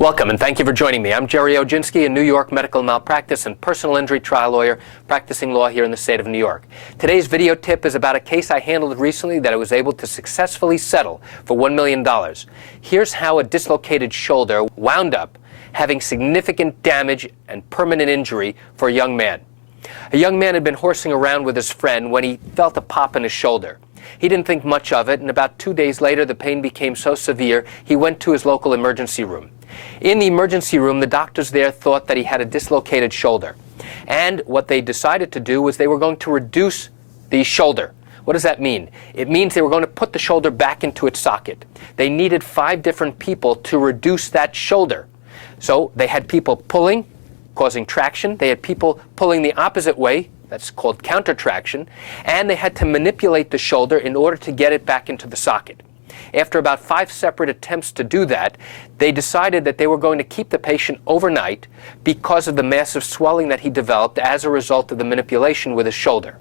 Welcome, and thank you for joining me. I'm Gerry Oginski, a New York medical malpractice and personal injury trial lawyer practicing law here in the state of New York. Today's video tip is about a case I handled recently that I was able to successfully settle for $1 million. Here's how a dislocated shoulder wound up having significant damage and permanent injury for a young man. A young man had been horsing around with his friend when he felt a pop in his shoulder. He didn't think much of it, and about 2 days later the pain became so severe he went to his local emergency room. In the emergency room, the doctors there thought that he had a dislocated shoulder. And what they decided to do was they were going to reduce the shoulder. What does that mean? It means they were going to put the shoulder back into its socket. They needed 5 different people to reduce that shoulder. So they had people pulling, causing traction. They had people pulling the opposite way. That's called counter traction. And they had to manipulate the shoulder in order to get it back into the socket. After about 5 separate attempts to do that, they decided that they were going to keep the patient overnight because of the massive swelling that he developed as a result of the manipulation with his shoulder.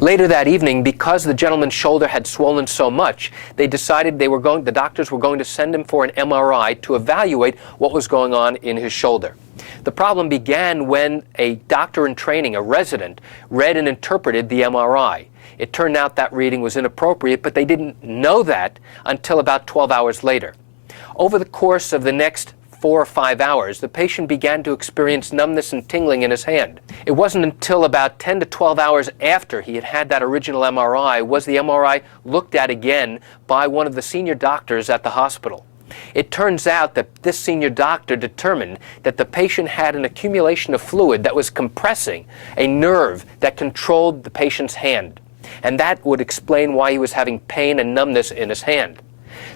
Later that evening, because the gentleman's shoulder had swollen so much, they decided the doctors were going to send him for an MRI to evaluate what was going on in his shoulder. The problem began when a doctor in training, a resident, read and interpreted the MRI. It turned out that reading was inappropriate, but they didn't know that until about 12 hours later. Over the course of the next 4 or 5 hours, the patient began to experience numbness and tingling in his hand. It wasn't until about 10 to 12 hours after he had had that original MRI was the MRI looked at again by one of the senior doctors at the hospital. It turns out that this senior doctor determined that the patient had an accumulation of fluid that was compressing a nerve that controlled the patient's hand. And that would explain why he was having pain and numbness in his hand.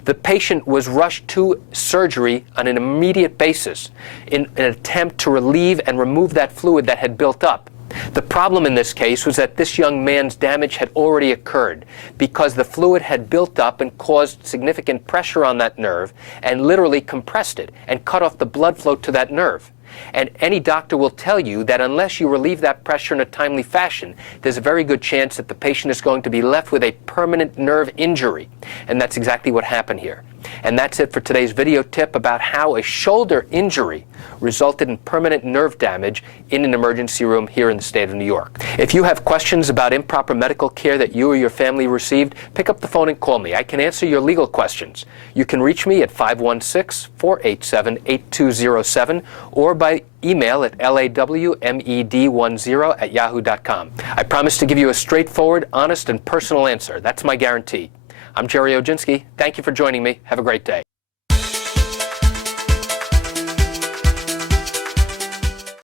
The patient was rushed to surgery on an immediate basis in an attempt to relieve and remove that fluid that had built up. The problem in this case was that this young man's damage had already occurred because the fluid had built up and caused significant pressure on that nerve and literally compressed it and cut off the blood flow to that nerve. And any doctor will tell you that unless you relieve that pressure in a timely fashion, there's a very good chance that the patient is going to be left with a permanent nerve injury. And that's exactly what happened here. And that's it for today's video tip about how a shoulder injury resulted in permanent nerve damage in an emergency room here in the state of New York. If you have questions about improper medical care that you or your family received, pick up the phone and call me. I can answer your legal questions. You can reach me at 516-487-8207 or by email at lawmed10@yahoo.com. I promise to give you a straightforward, honest, and personal answer. That's my guarantee. I'm Gerry Oginski. Thank you for joining me. Have a great day.